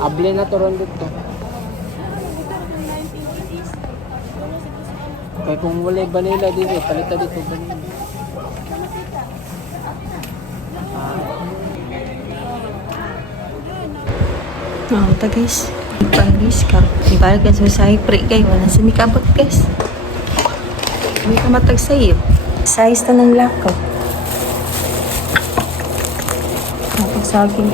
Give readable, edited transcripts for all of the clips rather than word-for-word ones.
Able na to ron dito. Kaya kung wala vanilla dito, palita dito vanilla. Ito guys. Panglis ka. Ibalag ka sa pre guys. Wala sa mikabot guys. Hindi ka matag sa'yo. Size na ng lakaw. Napagsaging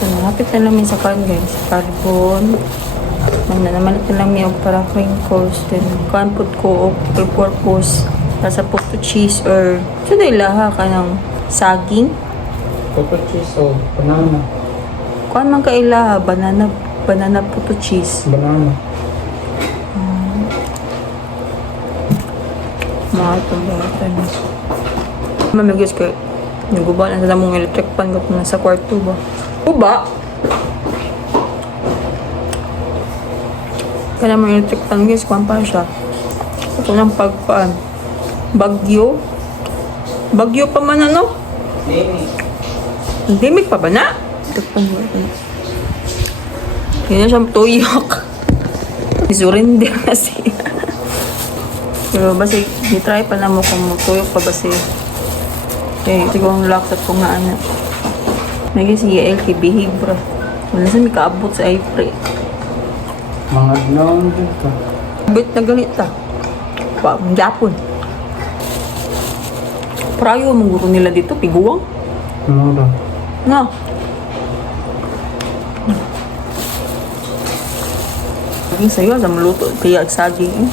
So, nalapit na namin sa kan guys. Carbon. Mananamanit na lang niya para crinkles. Then, kuhan po ko for purpose. Nasa puto cheese or so dahil laha ka ng saging. Puto cheese o banana. Kuhan man ka ilaha. Banana puto cheese. Banana. Mahal itong bata niya. Mamagis kayo. Naguba na sa damong electric pan ko na sa kwarto ba? Uba! Kaya naman electric pan guys, kuhan pa siya. Ito ng pagpaan. Bagyo. Bagyo pa man ano? Pandemic pa ba na? Electric pan ba? Kaya na siyang tuyok. Surrender na siya. Pero basi, di-try pa na mo kung magtuyok pa basi. Okay, siguro laksa ko nga ano. May kasi LK behave. Wala sa may kaabot sa April. Mga gnaon dito. Bit na galit ta. Ang Japon. Prayo ang guro nila dito, piguwang. Ano daw? No. Saging sa'yo, sa maluto. Kaya saging.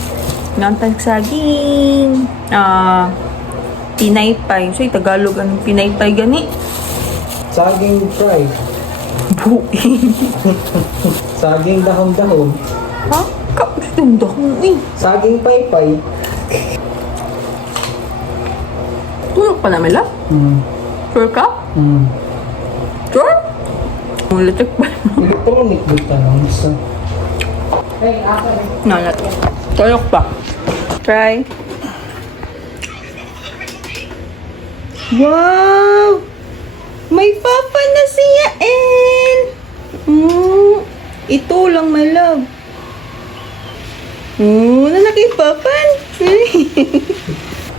Nantang saging. Pinaypay. So, Tagalog, anong pinaypay gani? Saging fried. Buing. Saging dahon-dahon. Ha? Kapitong dahon eh. Saging paypay. Tulog pa namin lang. Sure ka? Sure? Electric pa. Electronic dito lang. So, hey, ako. Nalat. Tulog pa. Try. Wow! May papa na siya, El! Ito lang, my love. Nalaki papan.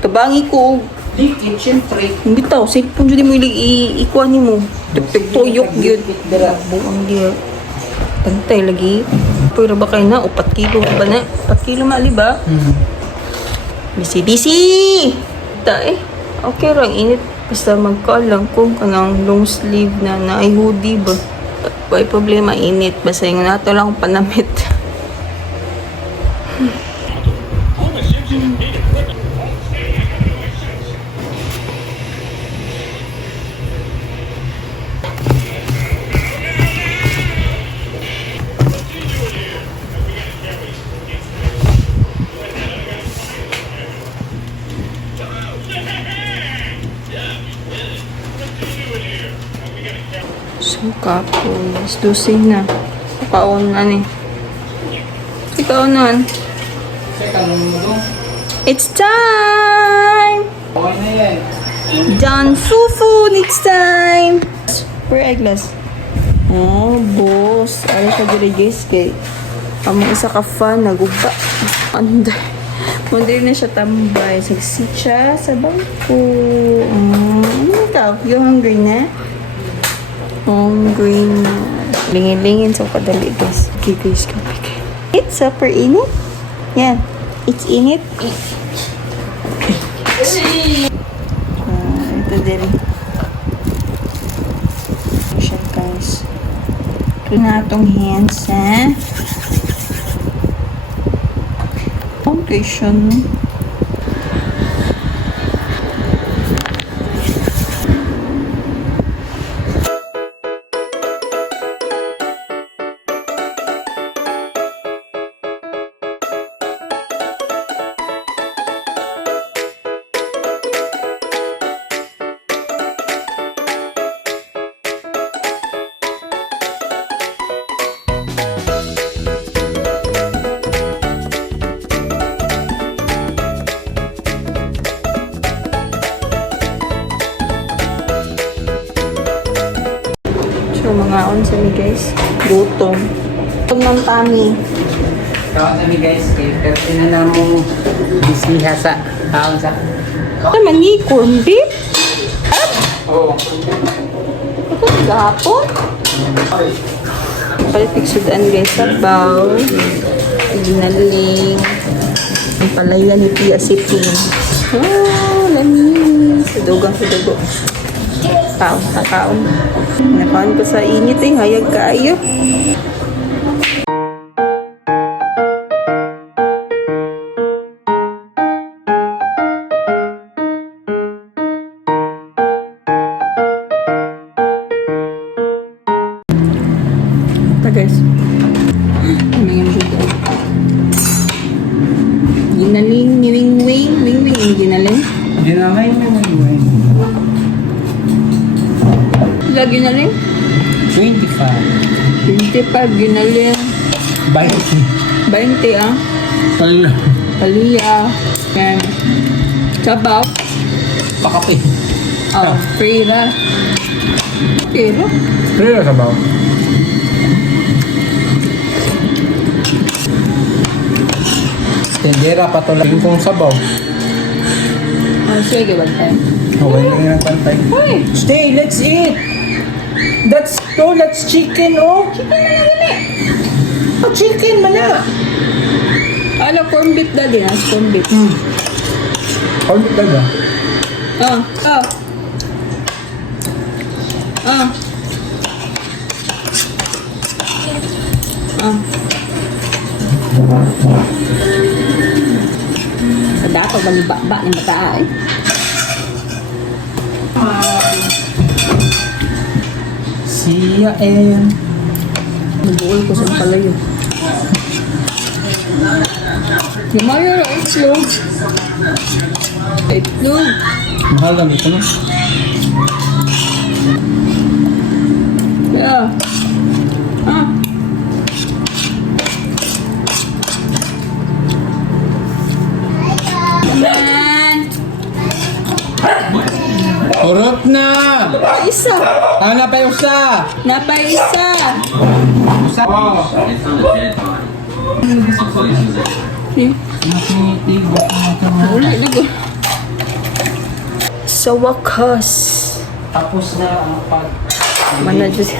Tabangi ko. Di kitchen tray. Hindi tao, cellphone dyan mo ikuha ni mo. Tuyok yun. Buang dia. Tantay lagi. Pero ba kayo na? O 4 kilo ba na? 4 kilo mali ba? Busy! Ta eh. Okay lang, init. Basta magkaal lang kung kanang long sleeve na ay hoodie ba. May problema, init. Basta yung nato lang panamit. So, kapos. Dosing na. Kaon na ni. Kaunan. It's time! Okay na yan. John Fufu, it's time! Where eyeglass? Oh, boss. Ano siya diri guys kay among isa ka fan naguba. Anday. Mundir na siya tambay. Sagsit siya sa bangko. Ano ikaw? You hungry na? Hungry na. Lingin-lingin sa kadali guys. Okay guys, kapag kayo. It's super init. Yan. It's init. Ito din. Siya guys. Ito na itong hands ha. Foundation. Mangaon sa mi guys. Gutom. Gutom ng tummy. Kawan kami guys, kay pero na lang mong bisniha sa taon sa. Ano man ni corn beef? Oo. Ito gahapon. Palitik sudan guys sa bowl. Ginaling. Ang palaya ni Pia Sipin. Oh, lamis. Sudugang sudugo. Kaon sa kaon. Nakaon ko sa init eh. Hayag kaayo. Ito guys. Tingnan mo dito. Ginaling ni Wing Wing. Wing Wing yung ginaling. Hindi na may may. Sila ginaling? 25. 25 ginaling. 20. 20 ah. Tala. Palia. Yan. Sabaw. Pakape. Oh, free na. Pero, Pero sa baw. Tendera patuloy kong sabaw. sige ba tayo? Okay lang yung pantay. Uy! Stay, let's eat. That's chicken, oh. Chicken na dali. Oh, chicken mana. Ano, corn beef daddy ha? Corn beef. Hold it daga. Ah, ah. Ah. Ah. Dato ba ni ba ni mata eh? Siya and Nabuhay ko sa palayo. Himayo na itlog. Itlog. mahal lang ito no. Yeah. Ah. Man. Urot na. Isa. Ana pa yung sa. Napaisa. Sa. Oh. Eh, Uli na ko. Sa wakas. Tapos na ang pag. Mana Diyos.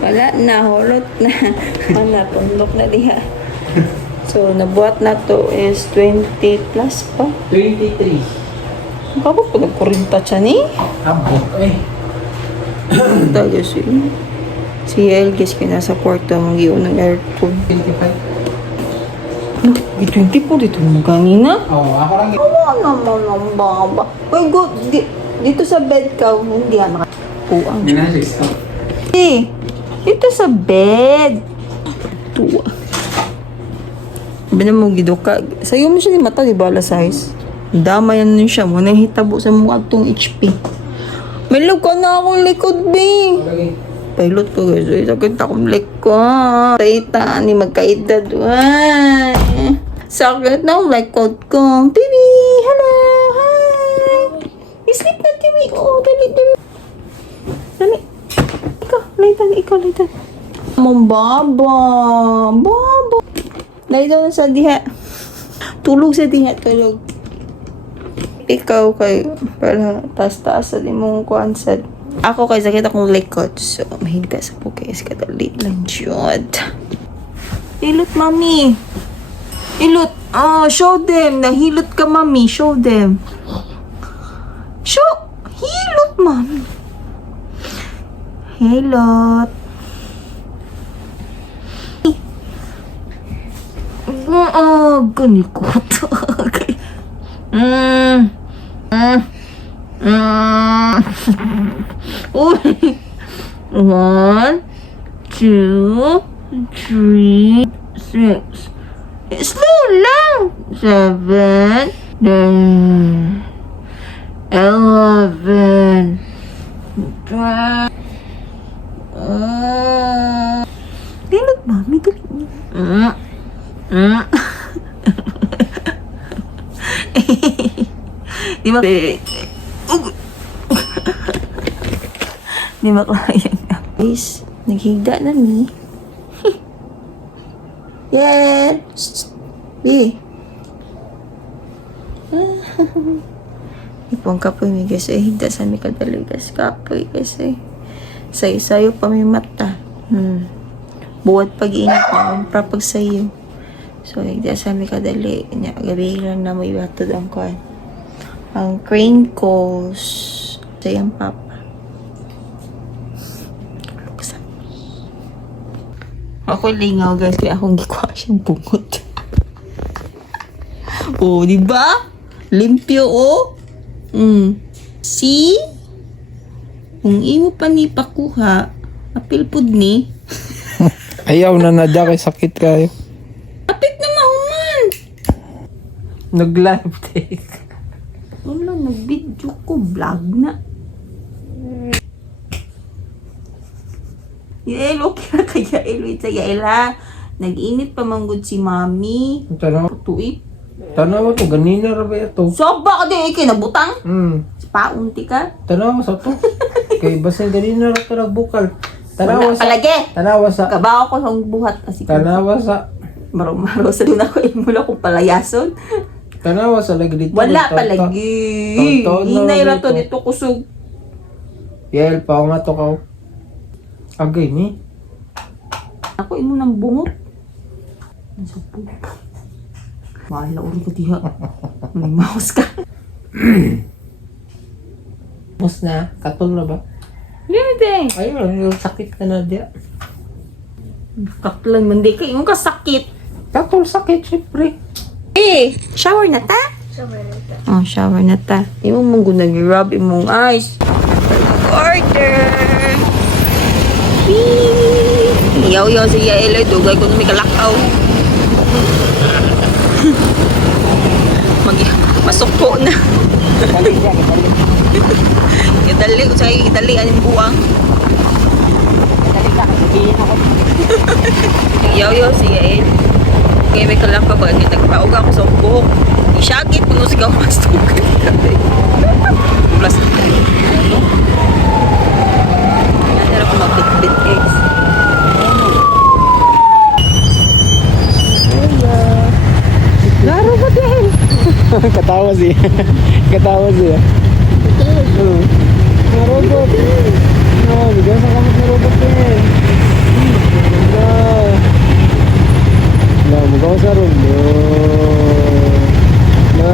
Wala na, holot na. Mana, pundok na diha. So, nabuhat na to is 20 plus pa. 23. Kapag po nagkurinta siya ni? Abot eh. Tayo si... Si Elgis ka nasa kwarto mong iyon ng aircon. 25. 20 po dito mo kanina? Oh, ako lang. Ano naman ang baba? Uy, go, dito sa bed ka, hindi ka nakapuang. Ginalis ko. Eh, dito sa bed. Tuwa. Sabi mo, gido ka. Sa'yo mo siya ni mata, di ba, la size? Damayan nun siya mo, nahitabo sa mukha itong HP. May love ka na akong likod, be. Okay. Pilot ko, guys. Uy, sakit akong likod. Taita, ni magkaedad. Ay. Sakit na ang likod ko. Baby, hello, hi. Sleep na, Timmy. Oh, dali, dali. Dali. Ikaw, laitan. Mong baba. Dahil doon sa diha. Tulog sa diha, tulog. Ikaw kay, para taas-taas sa di mong kuhansad. Ako kay sakit akong likod. So, mahilig ka sa pukis. Kadali lang yun. Hilot, mami. Hilot. Oh, show them. Nahilot ka, mami. Show them. Hilot, mami. Hilot. Ganikot. Okay. Uy. 1, 2, 3, 6. Slow lang. 7, 11, 12. Dilog, mami. Dali. Di ba? Di ba kaya? Please. Naghigda na mi. Yan! Shh! Bi! Ipong kapoy mi guys. Higda sa mi kadali guys. Kapoy guys Sayo-sayo pa may mata. Buwat pag-init na. Umpra pag sayo. So, higda sa mi kadali. Gabi lang na may batod ang kuhan. Ang crane coast. Sayang papa. Ako lingaw guys, kaya akong gikuha siyang bungot. Oh, di ba? Limpyo oh. See? Kung imo pa ni pakuha, apil pud ni. Ayaw na nadya kay sakit kayo. Apit na mahuman. Nag-live take. Wala, nag-video ko. Vlog na. Yael, okay na kay Yael. Wait sa Yael ha. Nag-init pa manggod si mami. Tanaw, Tuig. tanaw to, ganina ra ba ito? So, baka di kinabutang? Paunti ka? Tanaw sa to. Kay basin ganina ra ka nagbukal. Tanaw Wala sa, palagi. tanaw sa, Kabawa ko sa buhat kasi tanaw sa, maro-maro sa doon ako mula kong palayason. tanaw sa lagi dito. Wala Tonto. palagi. Tonto na Hinay ra to dito. dito kusog. Yael, pa nga to ka. Agay ni. Ako imo ng bungot. Nasa puto. Mahal na uri ko diha. May mouse ka. Mas na, katol na ba? Hindi. Ayun, yung sakit ka na diya. Kaplan man di ka. Yung kasakit. Katol sakit, syempre. Eh, shower na ta? Shower na ta. Oh, shower na ta. Imo mong gunang i-rub imong eyes. Order! Yaw-yaw si Yael. Dugay ko na may kalakaw. Masuko na. Idali ko sa'yo. Idali aning buwang. Yaw-yaw si Yael. Kaya may kalakaw ba? Nagpaog ako sa buhok. Isyagit puno si gawas. Plus na tayo. Nandiyan ako mag-bit-bit eggs. Laro ba din? Katawa siya. Katawa siya. Robot. No, bigyan sa kamot ng robot eh. No. No, magawa sa room. No. No.